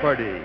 Jeopardy!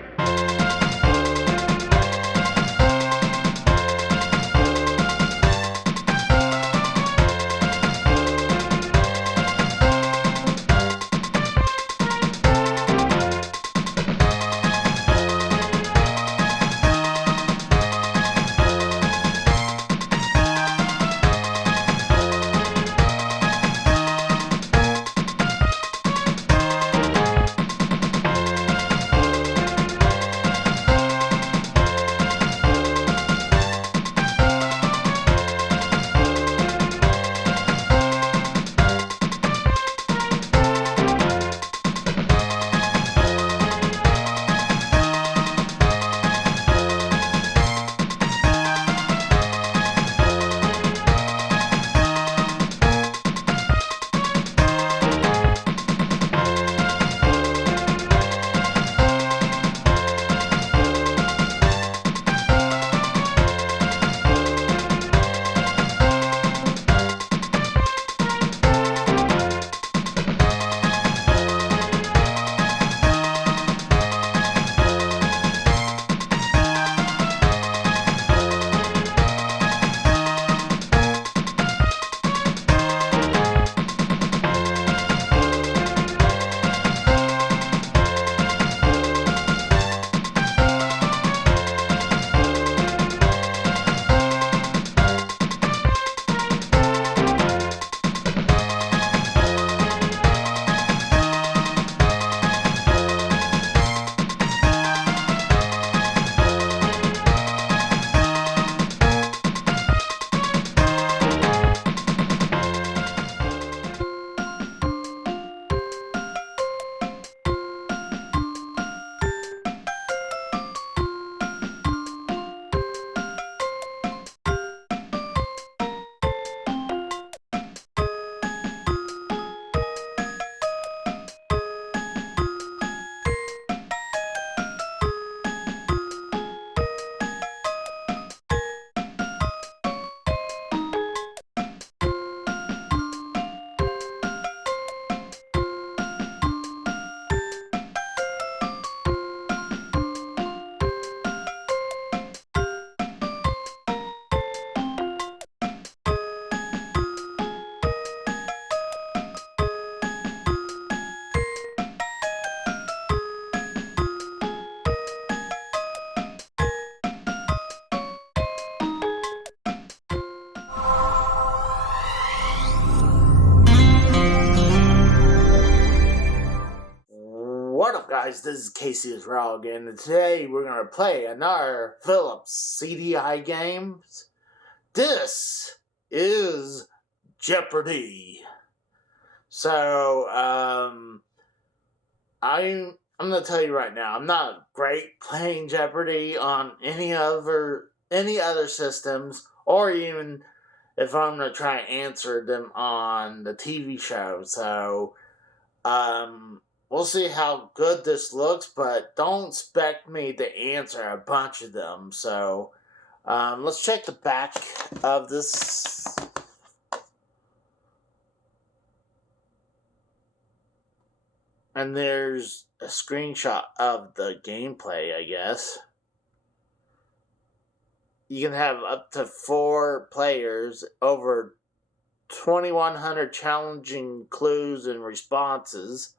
What up, guys? This is Casey Israel again, and today we're going to play another Philips CDI game. This is Jeopardy! So, I'm going to tell you right now, I'm not great playing Jeopardy on any other systems, or even if I'm going to try and answer them on the TV show. So, we'll see how good this looks, but don't expect me to answer a bunch of them. So, let's check the back of this. And there's a screenshot of the gameplay, I guess. You can have up to 4 players, over 2,100 challenging clues and responses.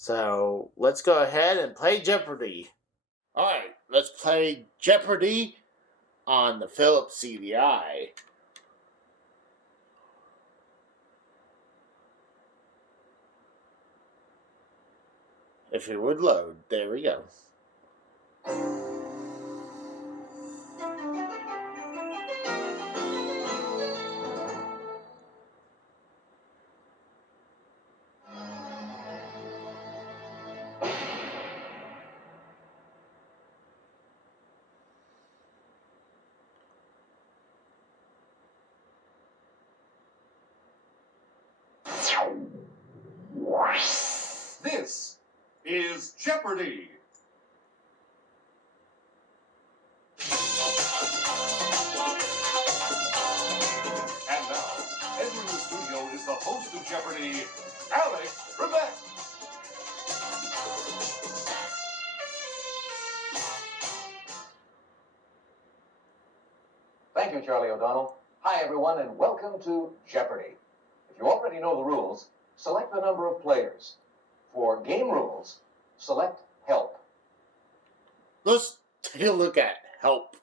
So, let's go ahead and play Jeopardy! Alright, let's play Jeopardy! On the Philips CDI. If it would load, there we go. This is Jeopardy! And now, entering the studio is the host of Jeopardy, Alex Trebek. Thank you, Charlie O'Donnell. Hi, everyone, and welcome to Jeopardy! If you already know the rules, select the number of players. For game rules, select Help. Let's take a look at help.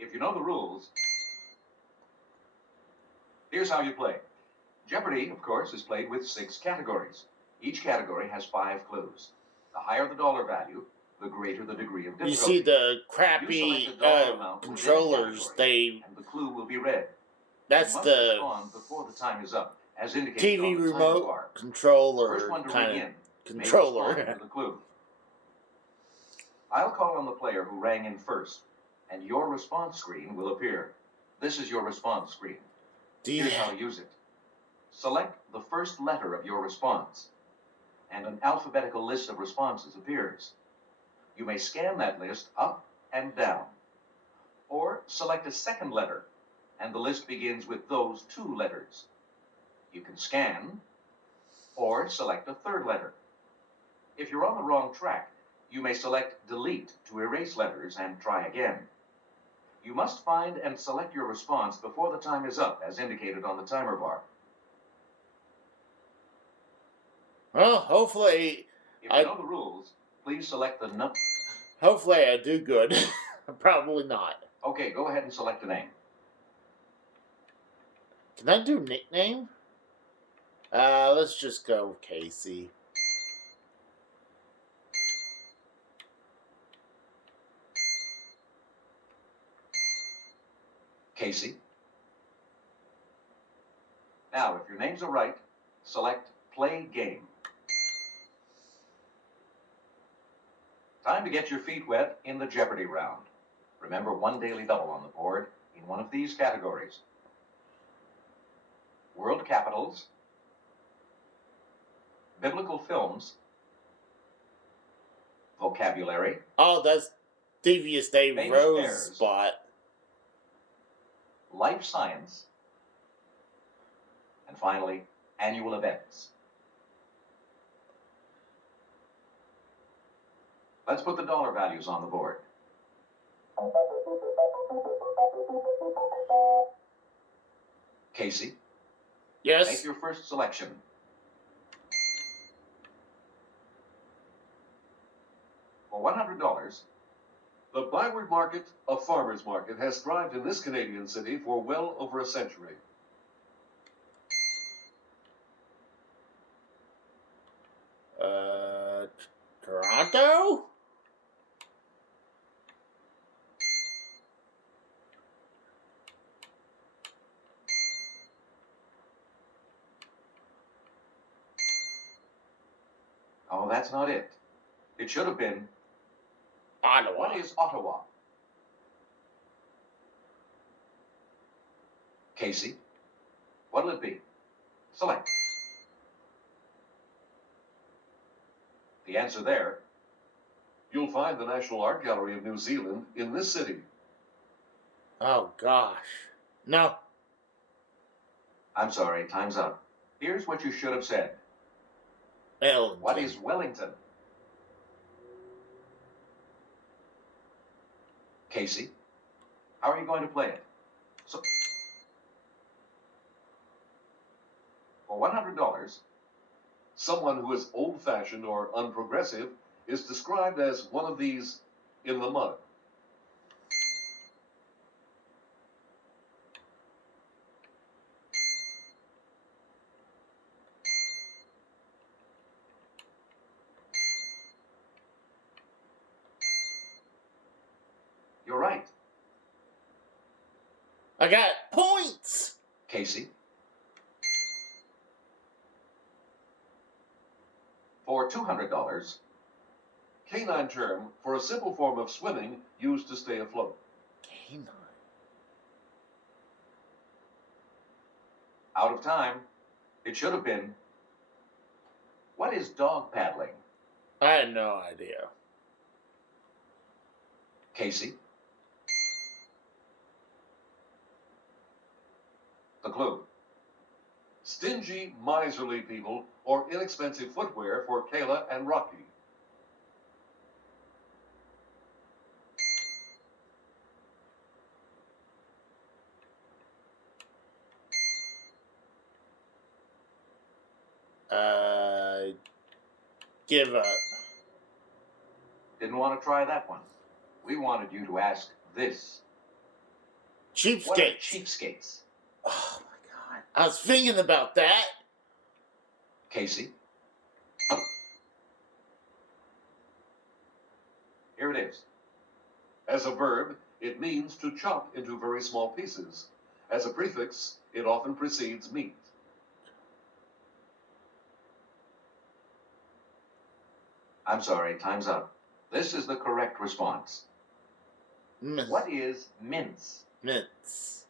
If you know the rules, here's how you play. Jeopardy, of course, is played with 6 categories. Each category has 5 clues. The higher the dollar value, the greater the degree of difficulty. You see the You crappy select a dollar amount within a controllers, category, and the clue will be red. that's You must the respond before the time is up, as indicated TV on the timer remote bar. controller First one to ring kind in of may controller. respond to the clue. I'll call on the player who rang in first, and your response screen will appear. This is your response screen. Here's how to use it. Select the first letter of your response, and an alphabetical list of responses appears. You may scan that list up and down, or select a second letter, and the list begins with those 2 letters. You can scan, or select a third letter. If you're on the wrong track, you may select Delete to erase letters and try again. You must find and select your response before the time is up, as indicated on the timer bar. Well, hopefully, If you know the rules, please select the number. hopefully I do good. Probably not. Okay, go ahead and select a name. Can I do nickname? Let's just go Casey. Casey. Now, if your names are right, select Play Game. Time to get your feet wet in the Jeopardy round. Remember, 1 daily double on the board in one of these categories: world capitals, biblical films, vocabulary, Oh, that's Devious Dave Famous Rose pairs. spot. life science, and finally, annual events. Let's put the dollar values on the board. Casey, Yes. make your first selection. For $100, The Byward Market, a farmer's market, has thrived in this Canadian city for well over a century. Toronto? Oh, that's not it. It should have been, Ottawa. what is Ottawa? Casey, what'll it be? Select. The answer there, You'll find the National Art Gallery of New Zealand in this city. Oh, gosh. No. I'm sorry, time's up. Here's what you should have said. Ellington. What is Wellington? Casey, how are you going to play it? So, for $100, Someone who is old-fashioned or unprogressive is described as one of these in the mud. you're right. I got points. Casey. For $200, Canine term for a simple form of swimming used to stay afloat. Canine. out of time. It should have been, what is dog paddling? I had no idea. Casey? The clue. Stingy, miserly people or inexpensive footwear for Kayla and Rocky. give up. Didn't want to try that one. We wanted you to ask this. What are Cheapskates. cheapskates? Oh my god. I was thinking about that. Casey? Here it is. As a verb, it means to chop into very small pieces. As a prefix, it often precedes meat. I'm sorry, time's up. This is the correct response. What is mince? Mints.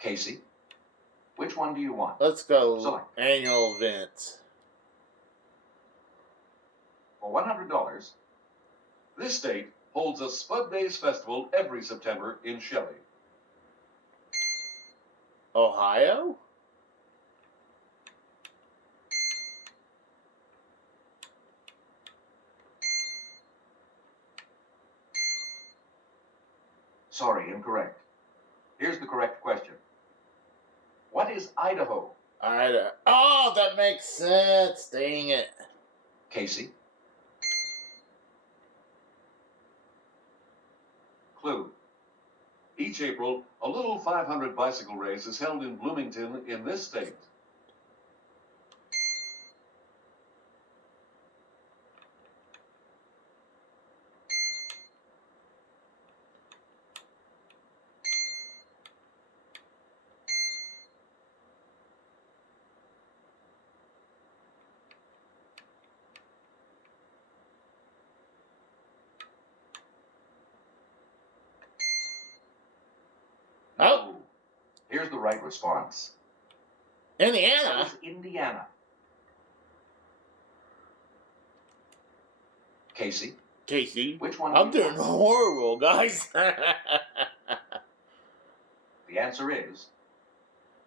Casey? Which one do you want? Let's go Select. annual events. For $100, This state holds a Spud Days Festival every September in Shelley. Ohio? sorry, incorrect. Here's the correct question. What is Idaho? Oh, that makes sense. Dang it. Casey? Clue. Each April, a little 500 bicycle race is held in Bloomington in this state. No. Here's the right response. That Indiana? was Indiana. Casey? Casey? Which one? I'm do you doing want? horrible, guys. The answer is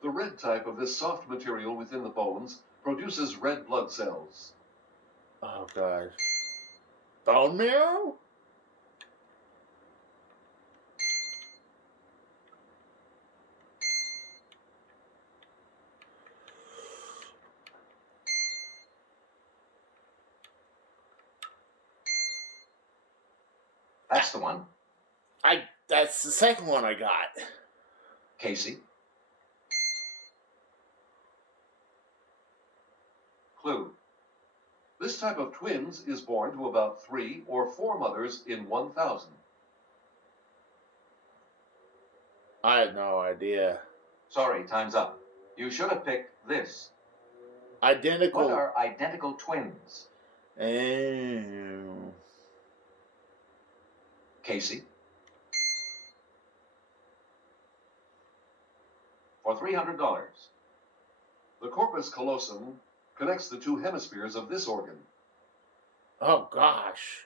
The red type of this soft material within the bones produces red blood cells. Oh, gosh. Bone marrow? that's the one. That's the second one I got. Casey? Clue. This type of twins is born to about 3 or 4 mothers in 1,000. I had no idea. Sorry, time's up. You should have picked this. Identical. What are identical twins? Oh. Casey? For $300. The corpus callosum connects the 2 hemispheres of this organ. Oh, gosh.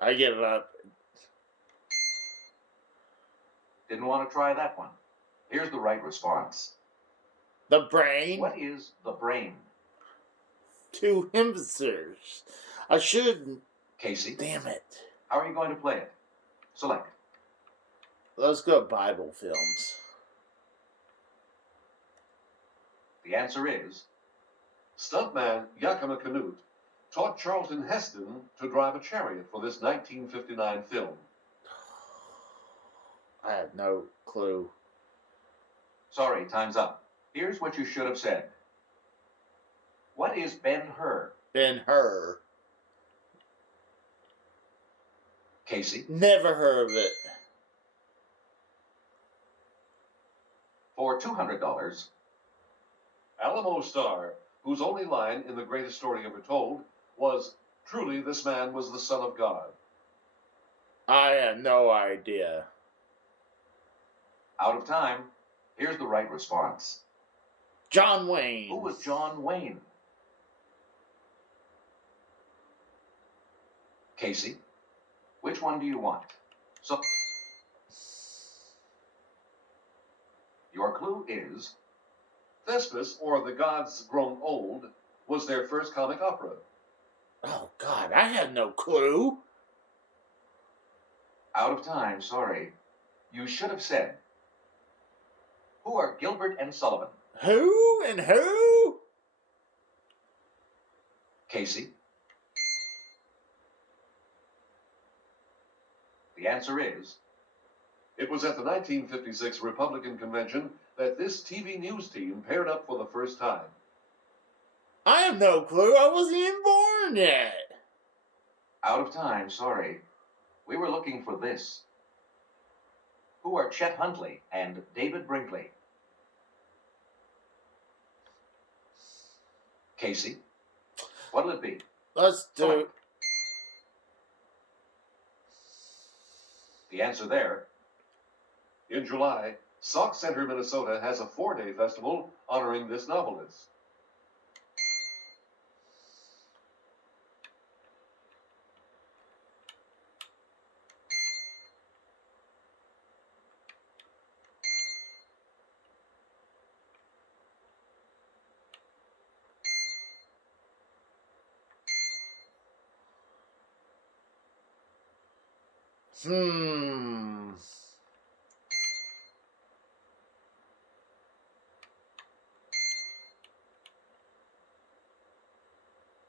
I give up. Didn't want to try that one. Here's the right response. The brain? What is the brain? 2 hemispheres. I should. Casey? Damn it. How are you going to play it? Select. Let's go Bible films. The answer is Stuntman Yakima Canute taught Charlton Heston to drive a chariot for this 1959 film. I have no clue. sorry, time's up. Here's what you should have said. What is Ben-Hur? Ben-Hur. Casey? Never heard of it. For $200, Alamo Star, whose only line in The Greatest Story Ever Told was, "Truly this man was the Son of God." I have no idea. out of time. Here's the right response. John Wayne. Who was John Wayne? Casey, which one do you want? So, Your clue is Thespis, or The Gods Grown Old, was their first comic opera. Oh, God, I had no clue. out of time, sorry. You should have said, who are Gilbert and Sullivan? Who and who? Casey? The answer is, It was at the 1956 Republican Convention that this TV news team paired up for the first time. I have no clue. I wasn't even born yet. out of time, sorry. We were looking for this. Who are Chet Huntley and David Brinkley? Casey? What'll it be? Let's do. The answer there, In July, Sauk Center, Minnesota has a 4-day festival honoring this novelist.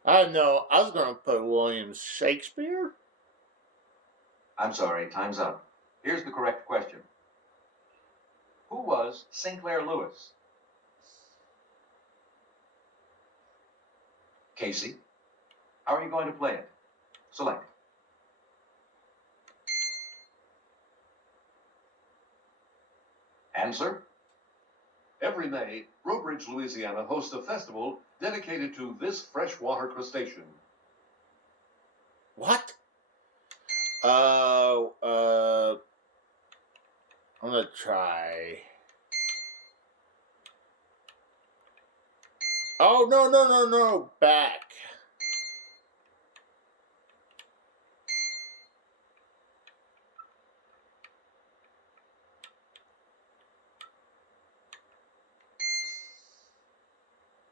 I know. I was going to put William Shakespeare. I'm sorry, time's up. Here's the correct question. Who was Sinclair Lewis? Casey, how are you going to play it? Select. Answer, Every May, Breaux Louisiana hosts a festival dedicated to this freshwater crustacean. What? I'm going to try. Oh, no. Back.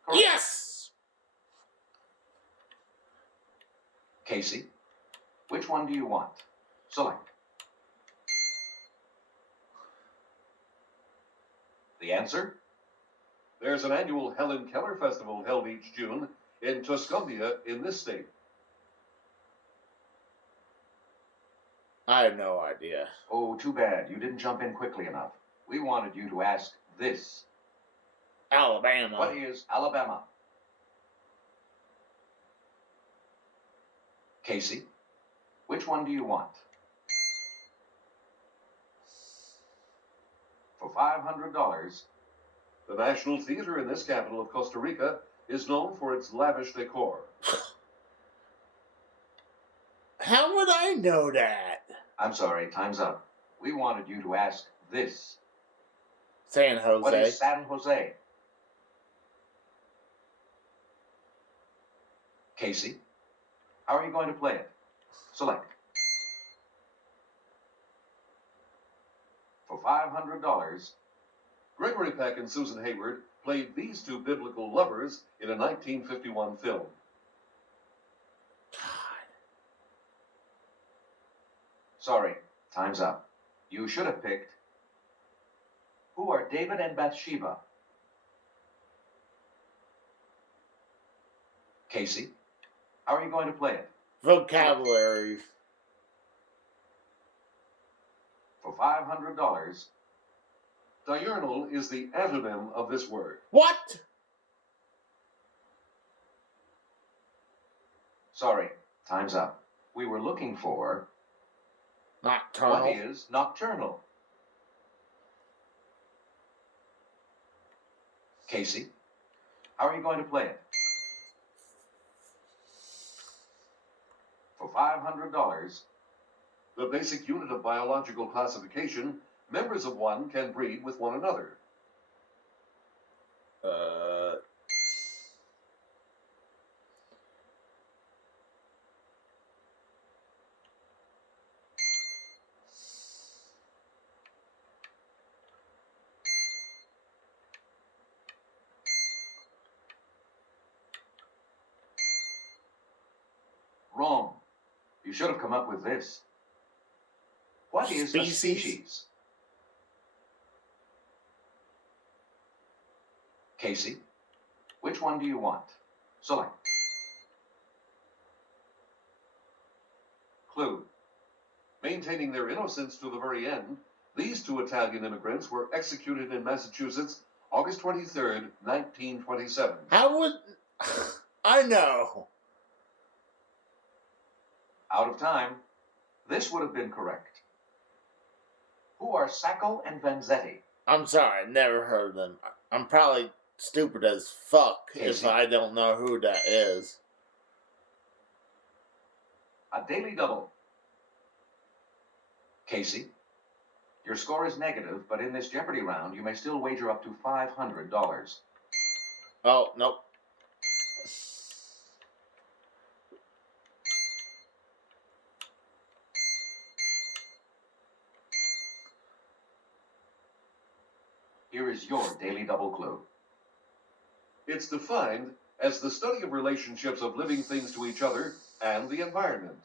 correct. Yes! Casey, which one do you want? Select. The answer, There's an annual Helen Keller Festival held each June in Tuscumbia in this state. I have no idea. oh, too bad. You didn't jump in quickly enough. We wanted you to ask this. Alabama. What is Alabama? Casey, which one do you want? For $500, The National Theater in this capital of Costa Rica is known for its lavish decor. How would I know that? I'm sorry, time's up. We wanted you to ask this. San Jose. What is San Jose? Casey, how are you going to play it? Select. For $500, Gregory Peck and Susan Hayward played these two biblical lovers in a 1951 film. sorry, time's up. You should have picked, who are David and Bathsheba? Casey, how are you going to play it? Vocabulary. For $500, Diurnal is the antonym of this word. What? sorry, time's up. We were looking for, Nocturnal. what is nocturnal? Casey, how are you going to play it? For $500, The basic unit of biological classification, members of one can breed with one another. You should have come up with this. What is a species? Casey, which one do you want? Select. Clue. Maintaining their innocence to the very end, these two Italian immigrants were executed in Massachusetts, August 23rd, 1927. How would... I know. Out of time. This would have been correct. Who are Sacco and Vanzetti? I'm sorry, I never heard of them. I'm probably stupid as fuck Casey. if I don't know who that is. A daily double. Casey, your score is negative, but in this Jeopardy round, you may still wager up to $500. Oh, nope. Here is your daily double clue. It's defined as the study of relationships of living things to each other and the environment.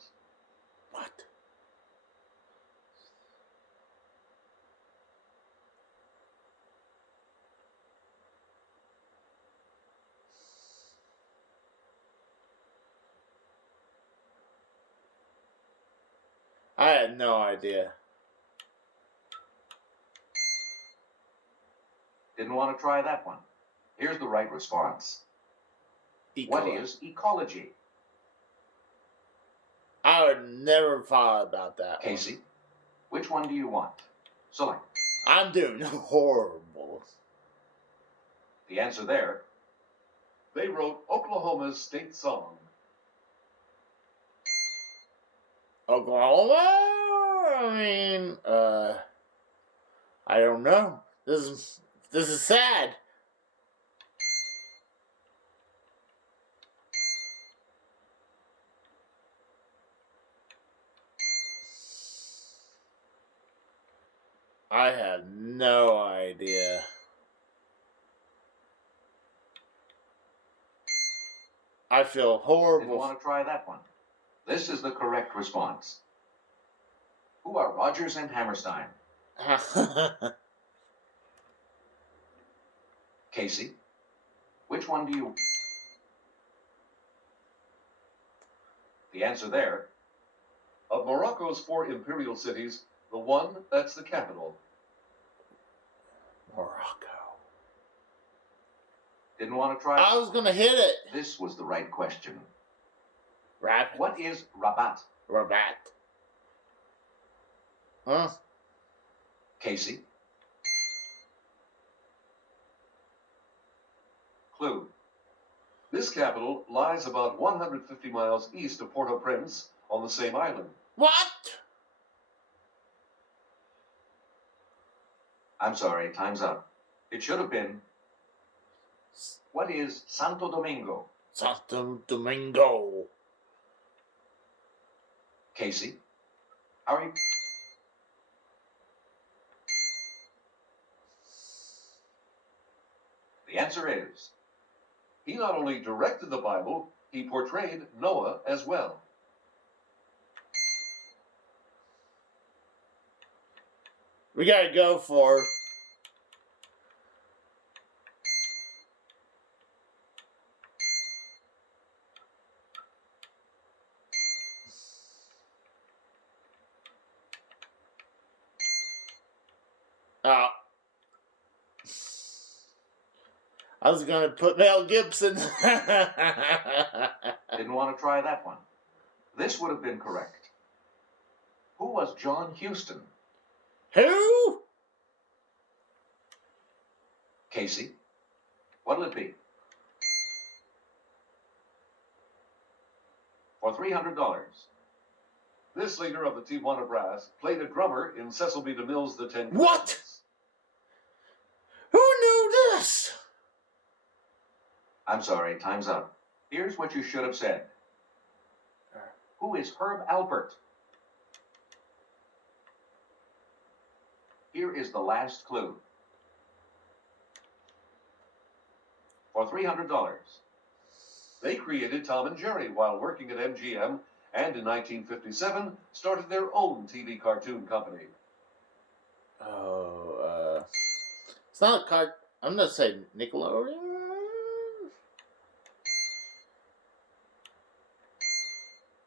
What? I had no idea. Didn't want to try that one. Here's the right response. What is ecology? I would never thought about that. Casey, which one do you want? Select. I'm doing horrible. The answer there. They wrote Oklahoma's state song. Oklahoma? I mean, I don't know. This is sad. I had no idea. I feel Didn't horrible. want to try that one. This is the correct response. Who are Rogers and Hammerstein? Casey, which one do you... The answer there. Of Morocco's 4 imperial cities, the one that's the capital. Morocco. Didn't want to try... I was gonna hit it. This was the right question. Rabbit. What is Rabat? Rabat. Huh? Casey? Clue. This capital lies about 150 miles east of Port-au-Prince on the same island. What? I'm sorry, time's up. It should have been... What is Santo Domingo? Santo Domingo. Casey? How are you... The answer is... He not only directed the Bible, he portrayed Noah as well. We gotta go for... I was gonna put Mel Gibson. Didn't want to try that one. This would have been correct. Who was John Huston? Who? Casey? What'll it be? For $300. This leader of the Tijuana Brass played a drummer in Cecil B. DeMille's The Ten What? Commandments. Who knew this? I'm sorry, time's up. Here's what you should have said. Who is Herb Alpert? Here is the last clue. For $300. They created Tom and Jerry while working at MGM and in 1957 started their own TV cartoon company. Oh, it's not a card. I'm gonna say Nickelodeon.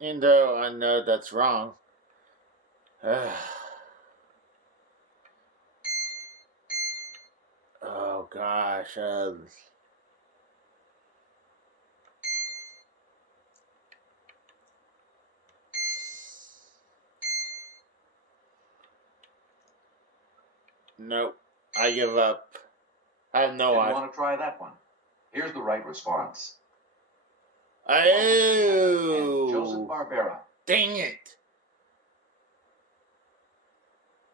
And though I know that's wrong. Oh gosh. Nope. I give up. I have no Didn't idea. want to try that one. Here's the right response. And Joseph Oh. Barbera. Dang it.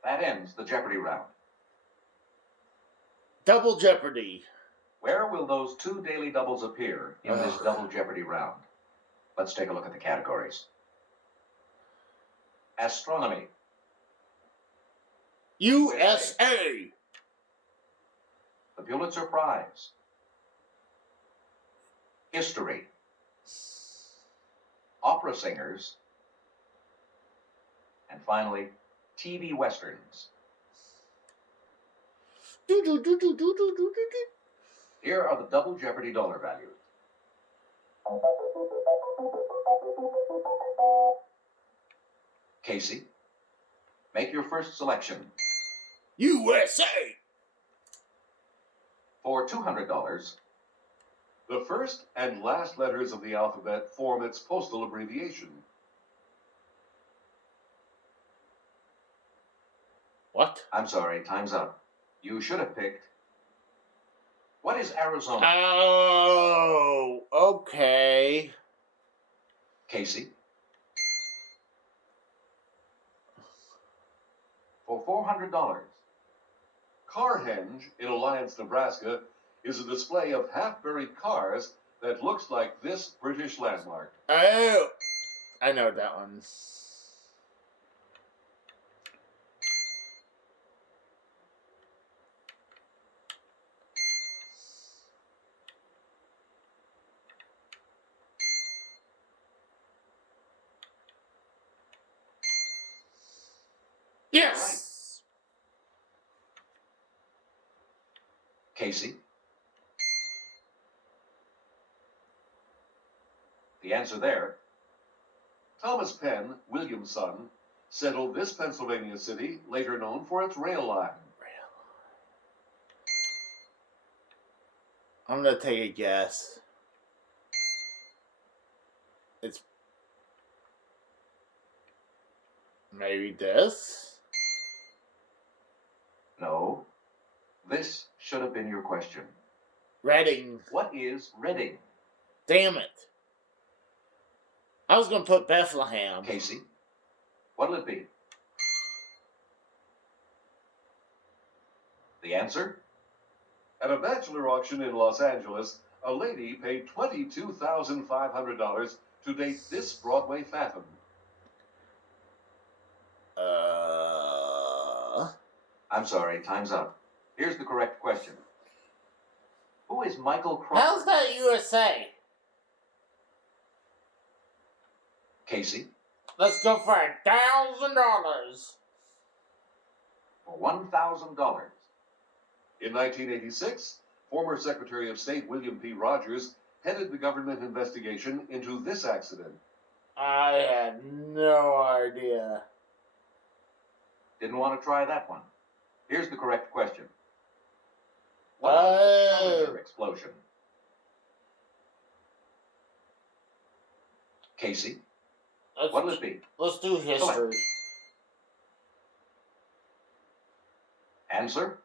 That ends the Jeopardy round. Double Jeopardy. Where will those two daily doubles appear in this double Jeopardy round? Let's take a look at the categories. Astronomy. USA. The Pulitzer Prize. History. Opera singers. And finally, TV westerns. Here are the double Jeopardy dollar values. Casey, make your first selection. USA. For $200, The first and last letters of the alphabet form its postal abbreviation. What? I'm sorry, time's up. You should have picked. What is Arizona? Oh, okay. Casey. For $400, Carhenge in Alliance, Nebraska, is a display of half-buried cars that looks like this British landmark. Oh, I know that one. Yes. Casey. The answer there. Thomas Penn, William's son, settled this Pennsylvania city, later known for its rail line. I'm gonna take a guess. It's maybe this. No. This should have been your question. Reading. What is Reading? Damn it. I was gonna put Bethlehem. Casey. What'll it be? The answer? At a bachelor auction in Los Angeles, a lady paid $22,500 to date this Broadway phantom. I'm sorry, time's up. Here's the correct question. Who is Michael Crawford? How's that USA? Casey. Let's go for $1,000. For $1,000. In 1986, former Secretary of State William P. Rogers headed the government investigation into this accident. I had no idea. Didn't want to try that one. Here's the correct question. What was the Challenger explosion? Casey. What'll it be? Let's do history. Answer?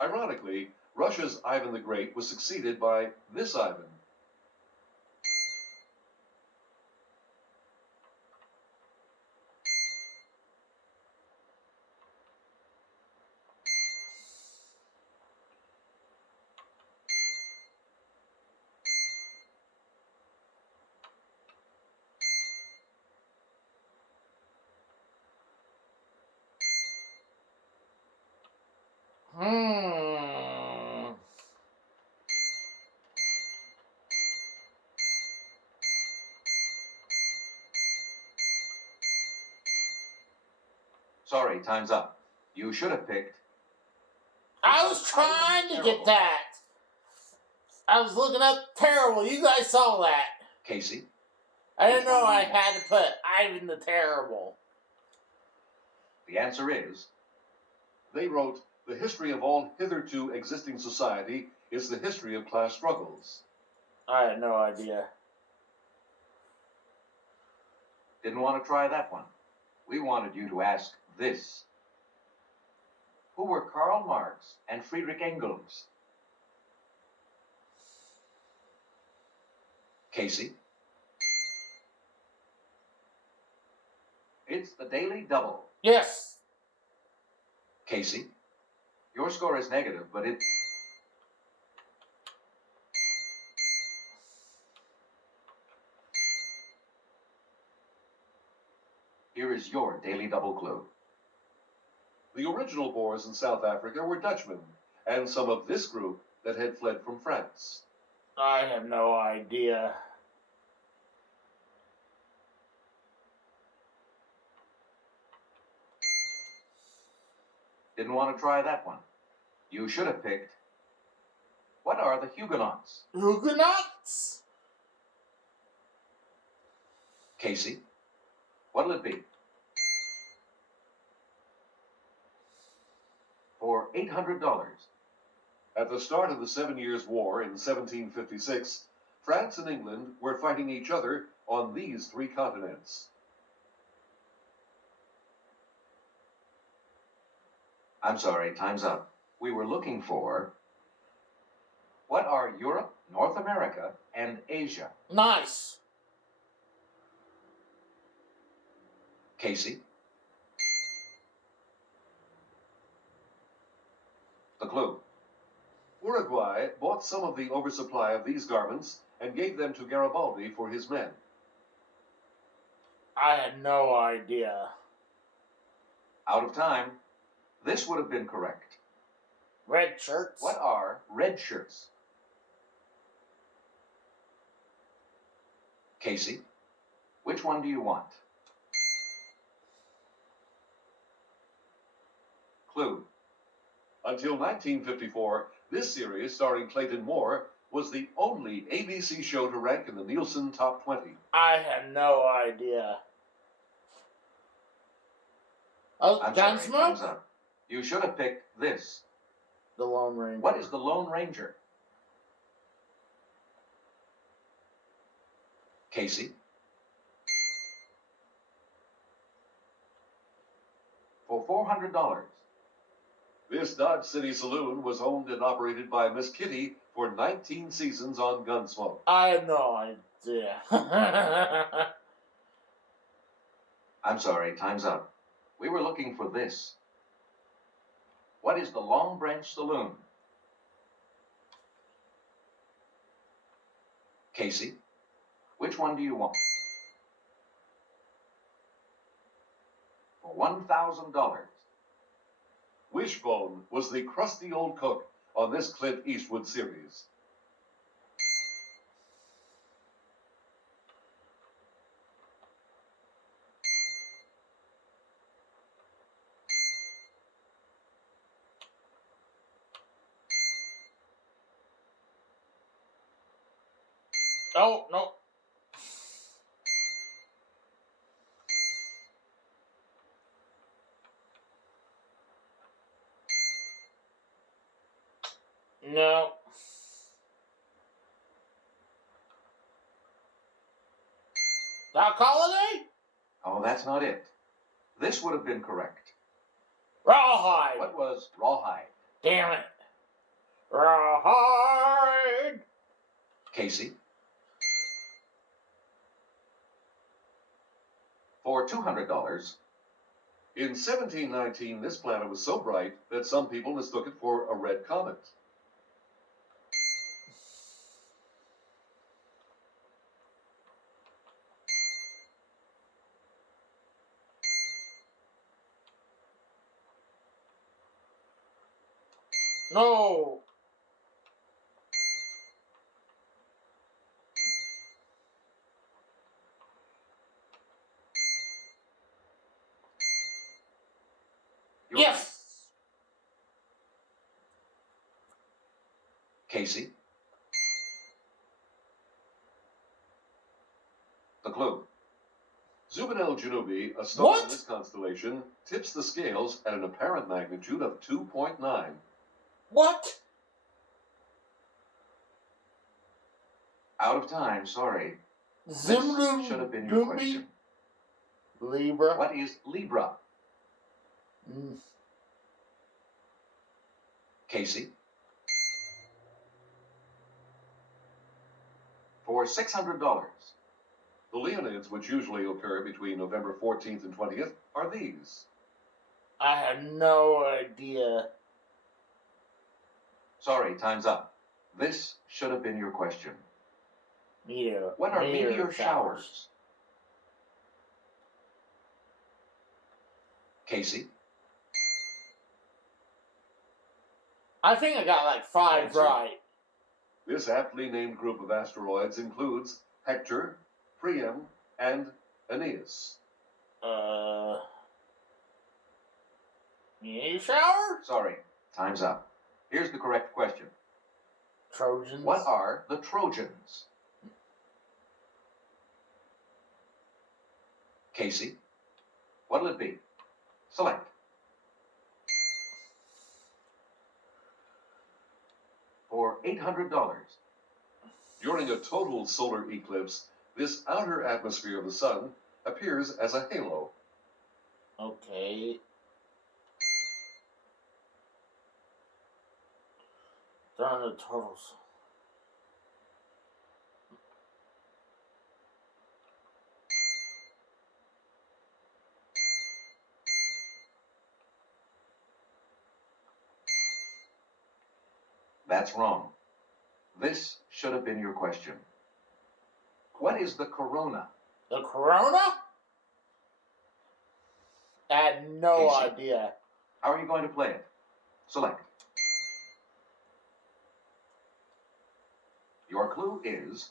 Ironically, Russia's Ivan the Great was succeeded by this Ivan. Sorry, time's up. You should have picked... I was trying to get that. I was looking up Terrible. You guys saw that. Casey? I didn't know I had to put Ivan the Terrible. The answer is... They wrote, "The history of all hitherto existing society is the history of class struggles." I had no idea. Didn't want to try that one. We wanted you to ask this. Who were Karl Marx and Friedrich Engels? Casey? It's the Daily Double. Yes. Casey? Your score is negative, but it... Here is your Daily Double clue. The original Boers in South Africa were Dutchmen, and some of this group that had fled from France. I have no idea. Didn't want to try that one. You should have picked... What are the Huguenots? Huguenots? Casey? What'll it be? For $800. At the start of the 7 Years' War in 1756, France and England were fighting each other on these 3 continents. I'm sorry, time's up. We were looking for... What are Europe, North America, and Asia? Nice. Casey? The clue. Uruguay bought some of the oversupply of these garments and gave them to Garibaldi for his men. I had no idea. Out of time. This would have been correct. Red shirts? What are red shirts? Casey, which one do you want? Clue. Until 1954, this series, starring Clayton Moore, was the only ABC show to rank in the Nielsen Top 20. I had no idea. Oh, I'm sorry, Gunsmoke? time's up. You should have picked this. The Lone Ranger. What is the Lone Ranger? Casey? For $400. This Dodge City saloon was owned and operated by Miss Kitty for 19 seasons on Gunsmoke. I had no idea. I'm sorry, time's up. We were looking for this. What is the Long Branch Saloon? Casey, which one do you want? For $1,000. Wishbone was the crusty old cook on this Clint Eastwood series. Oh, no. No. Doc Holliday? Oh, that's not it. This would have been correct. Rawhide. What was Rawhide? Damn it. Rawhide. Casey? For $200. In 1719, this planet was so bright that some people mistook it for a red comet. No. Yes! Casey? The clue. Zubenel Janubi, a star What? in this constellation, tips the scales at an apparent magnitude of 2.9. What? Out of time, sorry. This Zimru should have been your Dumbi? question. Libra? What is Libra? Mm. Casey? For $600. The Leonids, which usually occur between November 14th and 20th, are these. I have no idea. Sorry, time's up. This should have been your question. What are meteor showers? Casey? I think I got like 5 Answer. right. This aptly named group of asteroids includes Hector, Priam, and Aeneas. Meteor shower? Sorry, time's up. Here's the correct question. Trojans? What are the Trojans? Casey? What'll it be? Select. For $800. During a total solar eclipse, this outer atmosphere of the sun appears as a halo. Okay. Darn the turtles. That's wrong. This should have been your question. What is the corona? The corona? I had no Casey. idea. How are you going to play it? Select. Your clue is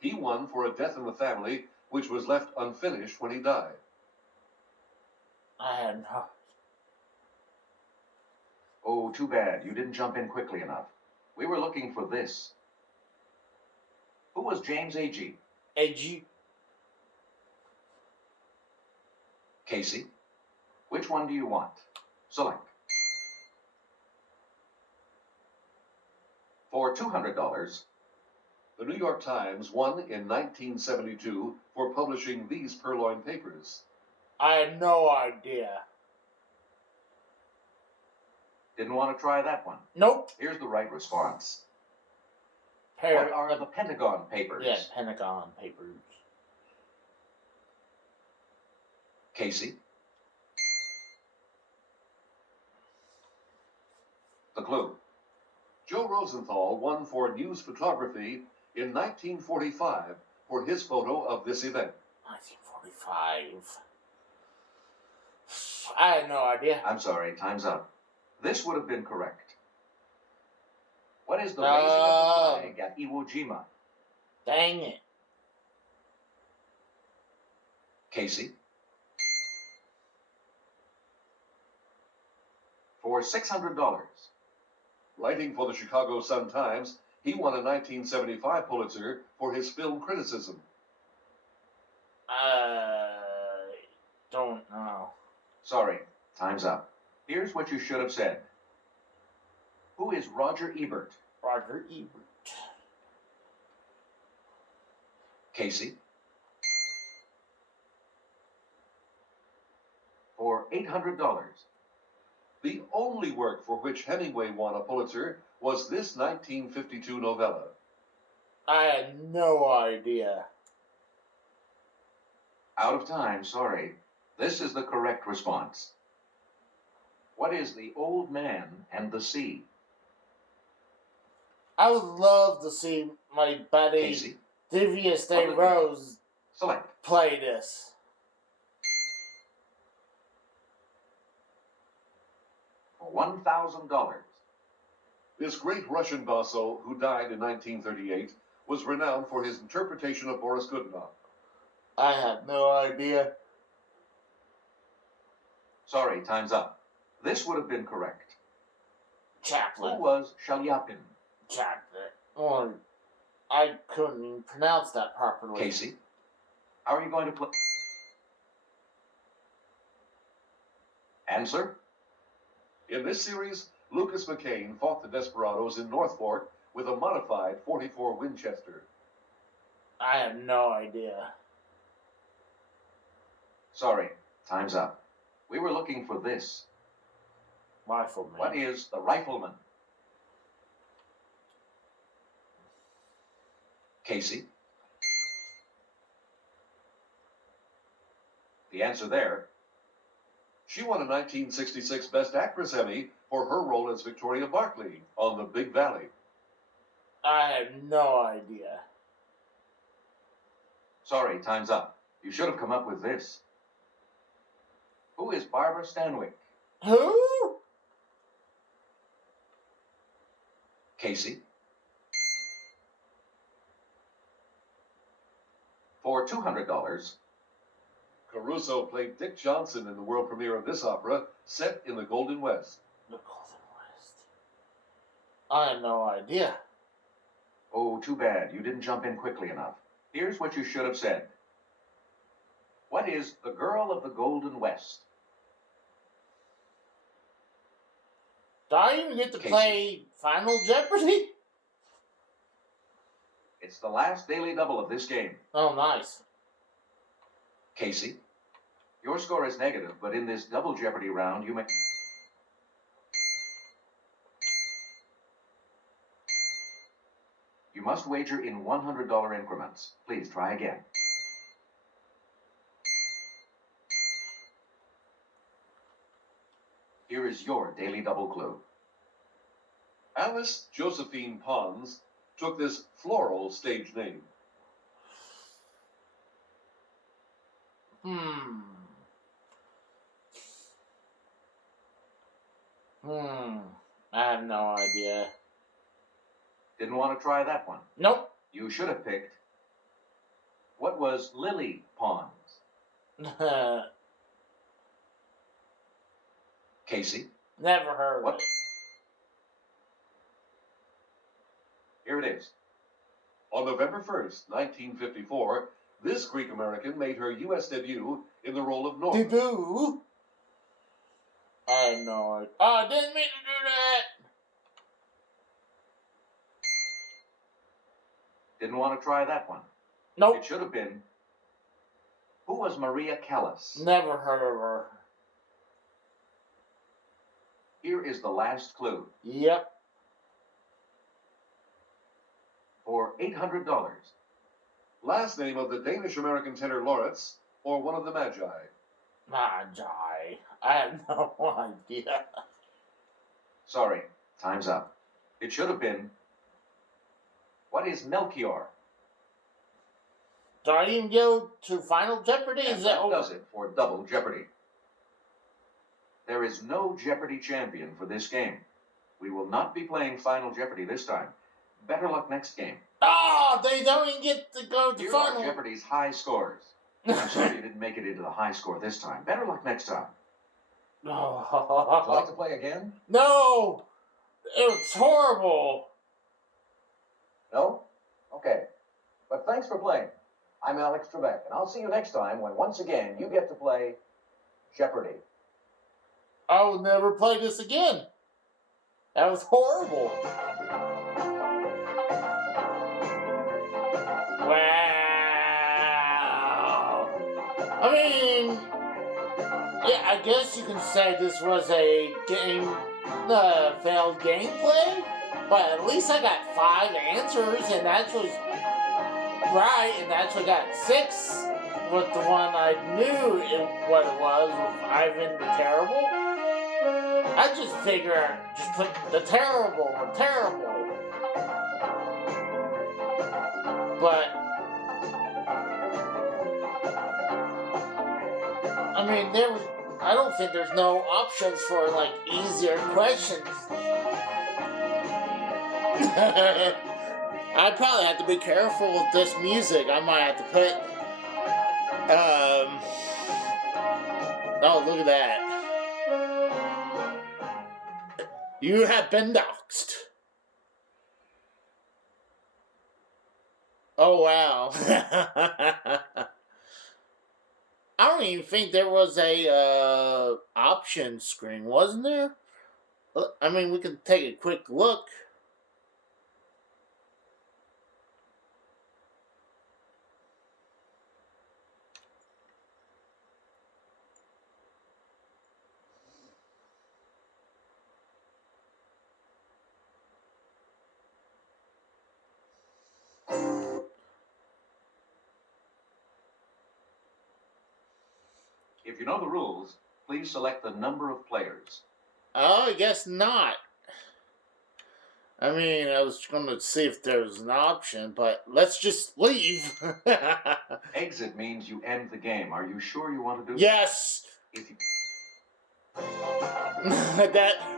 He won for a death in the family which was left unfinished when he died. I had no. Oh, too bad. You didn't jump in quickly enough. We were looking for this. Who was James Agee? Edgy. Casey? Which one do you want? Select. For $200, The New York Times won in 1972 for publishing these purloined papers. I had no idea. didn't want to try that one. Nope. Here's the right response. What What are the Pentagon Papers? Yeah, Pentagon Papers. Casey? The clue. Joe Rosenthal won for news photography in 1945 for his photo of this event. 1945. I had no idea. I'm sorry, time's up. This would have been correct. What is the raising of the flag at Iwo Jima? Dang it. Casey? For $600. Writing for the Chicago Sun-Times, he won a 1975 Pulitzer for his film criticism. Don't know. Sorry, time's up. Here's what you should have said. Who is Roger Ebert? Roger Ebert. Casey? For $800. The only work for which Hemingway won a Pulitzer was this 1952 novella. I had no idea. Out of time, sorry. This is the correct response. What is The Old Man and the Sea? I would love to see my buddy Casey? Devious What Day would it be? Rose Select. play this. For $1,000. This great Russian basso, who died in 1938, was renowned for his interpretation of Boris Godunov. I have no idea. Sorry, time's up. This would have been correct. Who Chaplin. was Shalyapin? Chaplin. Or I couldn't even pronounce that properly. Casey, how are you going to play? Answer? In this series, Lucas McCain fought the Desperados in North Fork with a modified .44 Winchester. I have no idea. Sorry, time's up. We were looking for this. Rifleman. What is the rifleman? Casey? The answer there. She won a 1966 Best Actress Emmy for her role as Victoria Barkley on The Big Valley. I have no idea. Sorry, time's up. You should have come up with this. Who is Barbara Stanwyck? Who? Casey? For $200, Caruso played Dick Johnson in the world premiere of this opera, set in the Golden West. The Golden West. I have no idea. oh, too bad. You didn't jump in quickly enough. Here's what you should have said. What is the girl of the Golden West? Do I even get to Casey. play Final Jeopardy? It's the last daily double of this game. Oh, nice. Casey, your score is negative, but in this double Jeopardy round, you may... You must wager in $100 increments. Please try again. Here is your daily double clue. Alice Josephine Pons took this floral stage name. I have no idea. Didn't want to try that one. Nope. You should have picked. What was Lily Pons? Casey? Never heard of What? it. Here it is. On November 1st, 1954, this Greek American made her U.S. debut in the role of Norma. Debut? I have no idea. Oh, I didn't mean to do that. Didn't want to try that one. Nope. It should have been. Who was Maria Callas? Never heard of her. Here is the last clue. Yep. For $800. Last name of the Danish American tenor laureates, or one of the Magi. Magi. I have no idea. Sorry, time's up. It should have been. What is Melchior? Do I even go to Final Jeopardy? And Is that that over? does it for Double Jeopardy. There is no Jeopardy champion for this game. We will not be playing Final Jeopardy this time. Better luck next game. Oh, they don't even get to go to Here Final. are Jeopardy's high scores. I'm sorry you didn't make it into the high score this time. Better luck next time. Would you like No. to play again? No. It was horrible. No? Okay. But thanks for playing. I'm Alex Trebek, and I'll see you next time when once again you get to play Jeopardy! I will never play this again. That was horrible. Wow. I mean, yeah, I guess you can say this was a game, failed gameplay, but at least I got 5 answers, and that was right, and actually got 6 with the one I knew what it was with Ivan the Terrible. I just figure, just put the terrible or terrible. But, I mean, I don't think there's no options for, like, easier questions. I probably have to be careful with this music. I might have to put, oh, look at that. You have been doxxed. Oh, wow. I don't even think there was a option screen, wasn't there? I mean, we can take a quick look. If you know the rules, please select the number of players. Oh, I guess not. I mean, I was going to see if there was an option, but let's just leave. Exit means you end the game. Are you sure you want to do Yes! If you...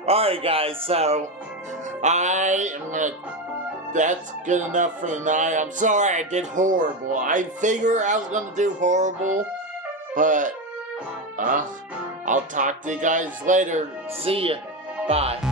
Alright, guys, so I am gonna. That's good enough for tonight. I'm sorry I did horrible. I figured I was gonna do horrible, but I'll talk to you guys later. See ya. Bye.